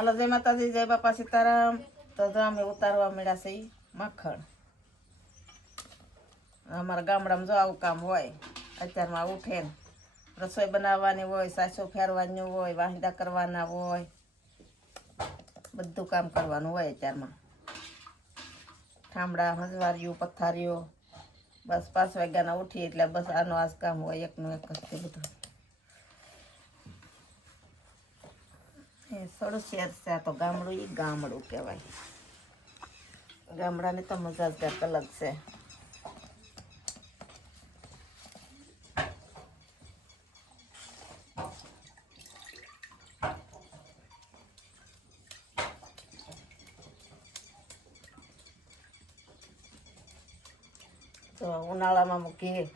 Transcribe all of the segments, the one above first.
હાલો જય માતાજી જય બાપા સીતારામ. તો જો અમે ઉતારવા મળ્યા છે માખણ. અમારા ગામડામાં જો આવું કામ હોય. અત્યારમાં ઉઠે ને રસોઈ બનાવવાની હોય, સાસુ ફેરવાની હોય, વાહિંદા કરવાના હોય, બધું કામ કરવાનું હોય. અત્યારમાં ઠામડા હંજવારીઓ પથારીઓ બસ 5 વાગ્યાના ઉઠી એટલે બસ આનો આજ કામ હોય. એકનું એક જ તે બધું. એ થોડું શેર છે આ તો ગામડું, એ ગામડું કહેવાય. ગામડાની તો મજા જ કંઈક અલગ છે. તો ઉનાળામાં મૂકી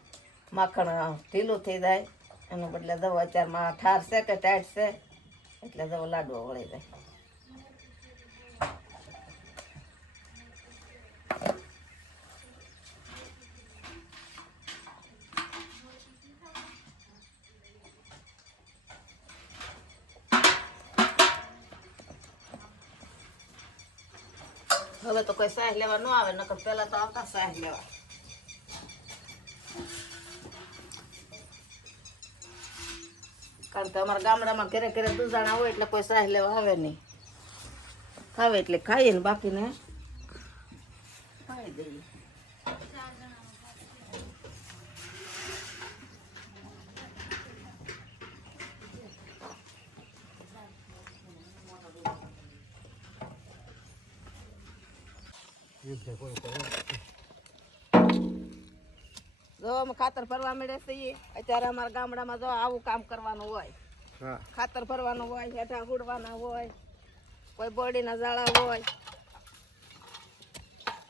માખણ ઢીલું થઈ જાય એનું બદલે દવા અત્યારમાં ઠાર છે કે ટાઈટ છે એટલે દવા લાડવો વળી જાય. હવે તો કોઈ સાહ લેવા ન આવે, નકર પેલા તો આવતા સાહ લેવા. કારણ કે અમારા ગામડામાં ઘરે ઘરે દૂધાણા હોય એટલે કોઈ સાહ લેવા આવે નહીં. ખાવે એટલે ખાઈએ ને બાકીને ખાઈ દઈએ. જો અમે ખાતર ભરવા મળે છે. અત્યારે અમારા ગામડામાં જો આવું કામ કરવાનું હોય. ખાતર ભરવાનું હોય, હેઠા હુડવાના હોય, કોઈ બોડીના જાળા હોય,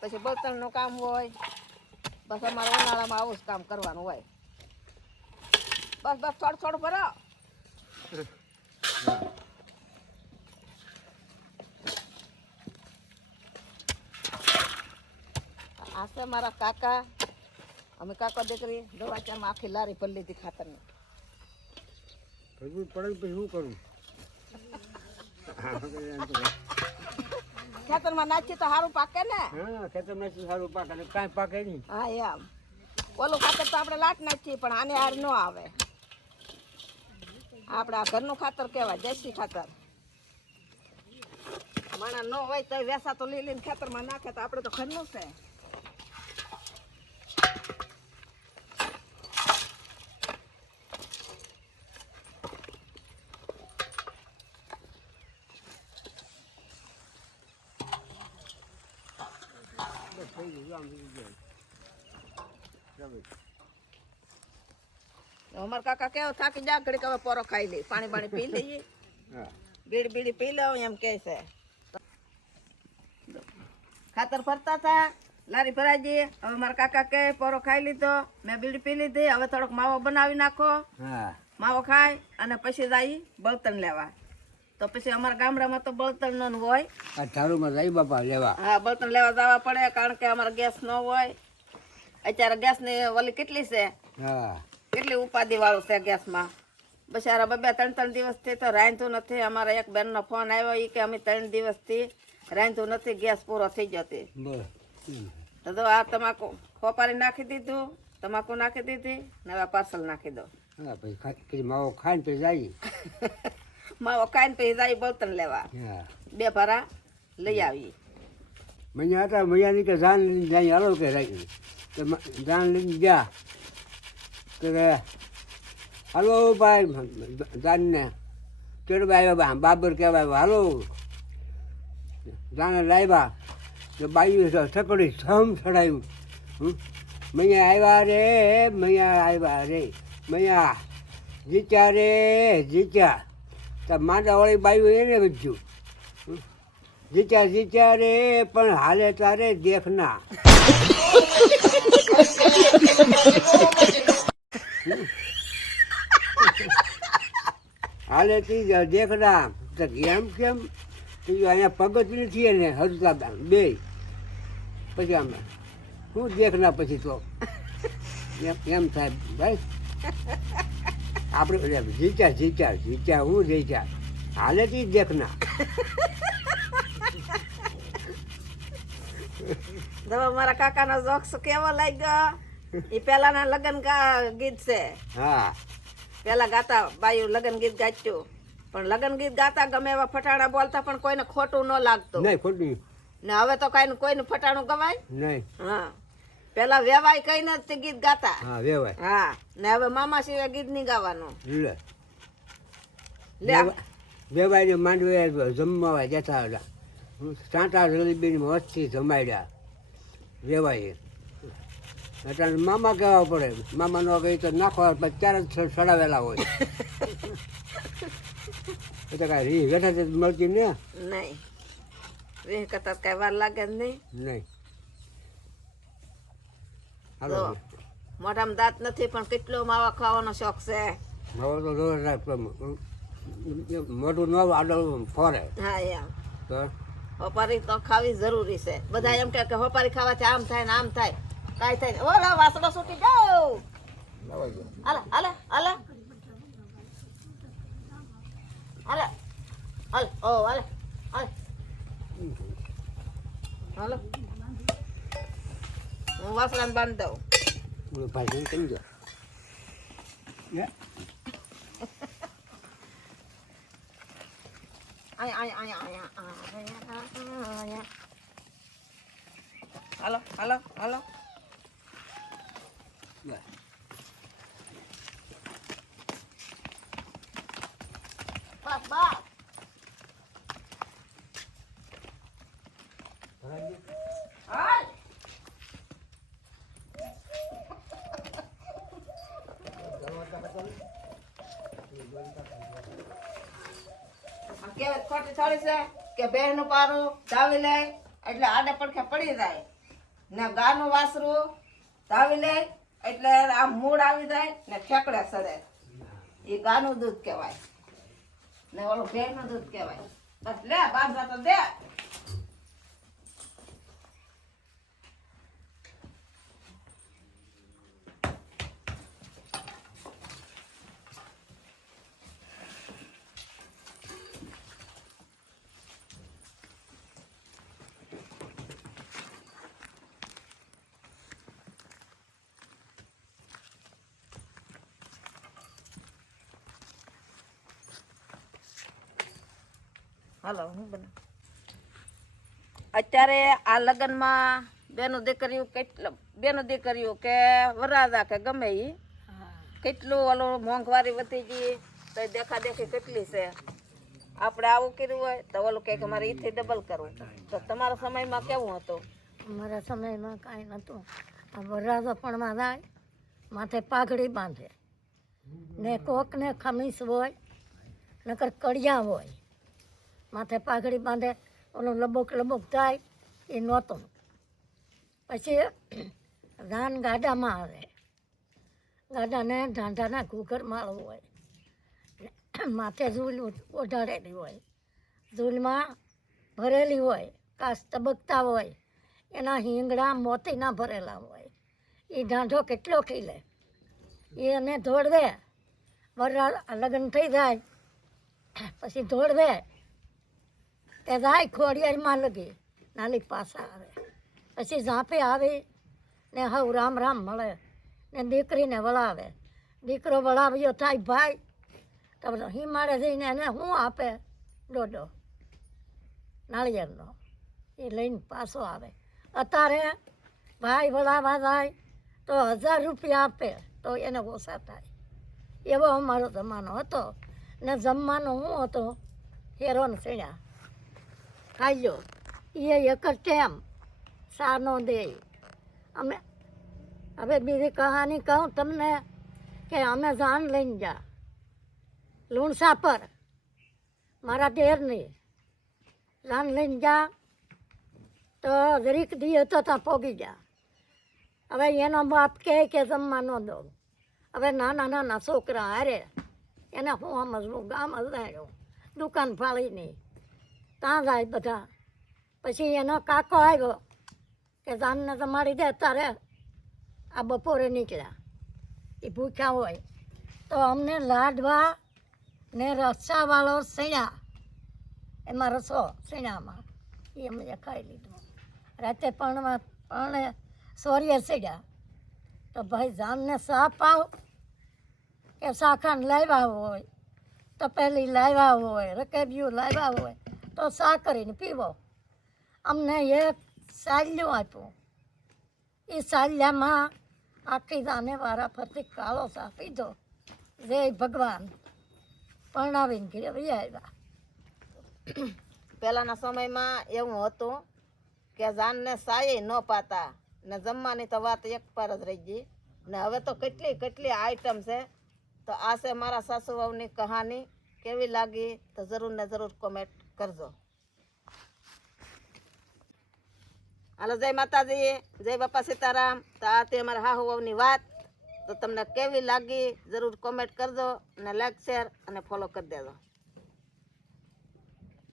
પછી બળતણનું કામ હોય. બસ અમારે ઉનાળામાં આવું જ કામ કરવાનું હોય. બસ બસ થોડું થોડું ભરો. આ છે મારા કાકા. અમે કાકા દીકરી દવાચારમાં આખી લારી ભરી લીધી ખાતરની. ભરવું પડે પછી શું કરું? ખેતરમાં નાખી તો સારું પાકે ને. હા, ખેતર નાખી સારું પાકે, કાંઈ પાકે નહીં. હા એમ. ઓલું ખાતર તો આપણે લાટ નાખીએ પણ આને હાર ન આવે. આપણે આ ઘરનું ખાતર કહેવાય, દેશી ખાતર. માણા ન હોય તો વેસા તો લઈને ખેતરમાં નાખે તો આપણે તો ઘરનું છે. અમારા કાકા કેવો થાકી જા ઘડીક હવે પોરો ખાઈ લે, પાણી પાણી પી લઈએ, બીડી બીડી પી લો એમ કે છે. ખાતર ભરતા હતા, લારી ભરાઈ ગઈ. હવે મારા કાકા કે પોરો ખાઈ લીધો, મેં બીડી પી લીધી, હવે થોડોક માવો બનાવી નાખો. માવો ખાય અને પછી જાય બળતણ લેવા. તો પછી અમારા ગામડામાં તો બળતણ ન હોય. ધારુમાં જાય બાપા લેવા. હા, બળતણ લેવા જવા પડે કારણ કે અમારે ગેસ ન હોય. અત્યારે ગેસની ઓલી કેટલી છે, કેટલી ઉપાધિ વાળું છે ગેસમાં. બચારા 2-3 દિવસથી તો રાંધતું નથી. અમારા એક બેનનો ફોન આવ્યો, એ કે અમે 3 દિવસથી રાંધતું નથી, ગેસ પૂરો થઈ જતી. તો આ તમાકુ ખોપારી નાખી દીધું, તમાકુ નાખી દીધી ને હવે પાર્સલ નાખી દો. માવો ખાઈને પછી જાય. માવો ખાઈને પછી જાય બળતણ લેવા. 2 ભરા લઈ આવી. મૈયા હતા, મૈયાની કે જાન લઈને જાય, હાલો કે રાખી તો જાન લઈને ગયા કે હાલો ભાઈ જાનને ચડવા આવ્યા, બાબર કહેવાય, હાલો જાને લાવ્યા તો બાયું ઠકડી સમ ચડાવ્યું. મૈયા આવ્યા રે, મૈયા આવ્યા રે, મૈયા જીત્યા રે જીત્યા. તો માંડાવાળી બાયું એને વધ્યું, જીત્યા જીત્યા રે પણ હાલે તારે દેખના. હાલે તી દેખના. તો કેમ કેમ અહીંયા પગત નથી એને હરતા બે પછી અમે શું દેખના પછી તો એમ થાય ભાઈ. આપણે જીત્યા જીત્યા જીત્યા હું જીત્યા हालत ही देखना। તો મારા કાકાનો જોક્સ કેવો લાગ્યો? એ પેલાના લગ્ન ગીત છે. हाँ પેલા ગાતા બાયું લગ્ન ગીત ગાચ્યું, પણ લગ્ન ગીત ગાતા ગમે એવા ફટાણા બોલતા પણ કોઈને ખોટું ન લાગતું. नहीं खोटी ને હવે તો કઈ કોઈનું ફટાણું ગવાય. नहीं। હા, પેલા વેવાય કઈને જ તે ગીત ગાતા. हाँ वे भाई હા, ને હવે મામા સિવાય ગીત નહીં ગાવાનું. ले લે वे भाई ने मांडवे जमवा जता હતા સાંટા જલેબી મસ્તી જમાડ્યા વેવાય એટલે મામા કહેવા પડે, મામા નો કહી તો નાખવા પછી ચાર જ સડાવેલા હોય. એ તો કાંઈ રીહ બેઠા છે મળતી ને નહીં, રીહ કરતા કઈ વાર લાગે જ નહીં. નહીં. જો, મોઢામાં દાંત નથી પણ કેટલો માવા ખાવાનો શોખ છે. હવે તો મોટું ન આડો ફરે હા એમ તો હોપારી તો ખાવી જરૂરી છે. બધા એમ કે હોપારી ખાવાથી આમ થાય ને આમ થાય, કાંઈ થાય ને. ઓલા વાસણો છૂટી જાઓ. હાલે હાલે હાલે હાલે હાલ ઓ હાલે હાલ હાલો, હું વાસણાને બાંધી દઉં. હું ભાઈ કહી દો હાલો હાલો હાલો. બસ બસ. હાલ. કેવત ખોટી થોડી છે કે બહેનું પારું ધાવી લે એટલે આડે પડખે પડી જાય ને ગાનું વાસરું ધાવી લે એટલે આમ મૂળ આવી જાય ને ઠેકડે સડે. એ ગાનું દૂધ કહેવાય ને ઓલું ભેંનું દૂધ કહેવાય. બસ લે બાંધવા તો દે. હાલો હું બને. અત્યારે આ લગ્નમાં બેનો દીકરીઓ કે વરાદા કે ગમે એ કેટલું ઓલું મોંઘવારી વધી ગઈ તો દેખા દેખી કેટલી છે. આપણે આવું કર્યું હોય તો ઓલું કે મારે એથી ડબલ કરવું. તો તમારા સમયમાં કેવું હતું? અમારા સમયમાં કાંઈ નહોતું. આ વરરાજો પણ જાય, માથે પાઘડી બાંધે ને કોકને ખમીસ હોય નકર કડિયા હોય, માથે પાઘડી બાંધે. ઓલું લબોક લબોક થાય એ નહોતું. પછી ધાન ગાડામાં આવે, ગાડાને ઢાંઢાના ઘૂઘર માળવું હોય, માથે ઝૂલ ઓઢાડેલી હોય, ઝૂલમાં ભરેલી હોય, કાચ તબકતા હોય, એના હિંગડા મોતીના ભરેલા હોય. એ ઢાંઢો કેટલો ખીલે, એને ધોળવે. વરરાજ લગ્ન થઈ જાય પછી ધોળવે તે જાય ખોડિયારમાં લગી નાલી પાસા આવે. પછી ઝાંપે આવી ને હવ રામ રામ મળે ને દીકરીને વળાવે. દીકરો વળાવ્યો થાય ભાઈ તો હિમાડે જઈને એને શું આપે? ડોડો નાળિયેરનો એ લઈને પાછો આવે. અત્યારે ભાઈ વળાવવા જાય તો 1000 રૂપિયા આપે તો એને ઓછા થાય. એવો અમારો જમાનો હતો. ને જમવાનો શું હતો? હેરો ને સીણા ખાઈ લો. એ એક જ ટેમ સાનો દે. અમે હવે બીજી કહાની કહું તમને કે અમે જાન લઈને જા લુણસા પર, મારા દેરની જાન લઈને જા તો જરીક દી હતો ત્યાં પોગી જા. હવે એનો બાપ કહે કે જમવા ન દો. હવે નાના નાના છોકરા હારે એને હું સમજવું? ગામ હજાયો દુકાન ફાળી નહીં ત્યાં જાય બધા. પછી એનો કાકો આવ્યો કે જાનને તમારી દે. તારે આ બપોરે નીકળ્યા, એ ભૂખ્યા હોય તો અમને લાડવા ને રસાવાળો સૈયા એમાં રસો સીણામાં એ અમે ખાઈ લીધું. રાતે પણ સોરીએ સીડ્યા તો ભાઈ જાનને સા પાવ કે શાખાન લાવ્યા હોય તો પેલી લાવ્યા હોય રકેબિયું લાવ્યા હોય તો સા કરીને પીવો. અમને એક સાલ્યું આપ્યું. એ સાલ્યામાં આખી જાને વારા ફરતી કાળો સા પીધો. જય ભગવાન પરણાવીને ઘરે વહી આવ્યા. પહેલાના સમયમાં એવું હતું કે જાનને સાયે ન પાતા ને જમવાની તો વાત એક પર જ રહી ગઈ ને હવે તો કેટલી કેટલી આઈટમ છે. તો આ છે મારા સાસુ વહુની કહાની. કેવી લાગી તો જરૂર ને જરૂર કોમેન્ટ કરજો. હાલો, જય માતાજી, જય બાપા સીતારામ. તો આ તે અમારા હાહુ વહુની વાત. તો તમને કેવી લાગી જરૂર કોમેન્ટ કરજો અને લાઈક શેર અને ફોલો કરી દેજો.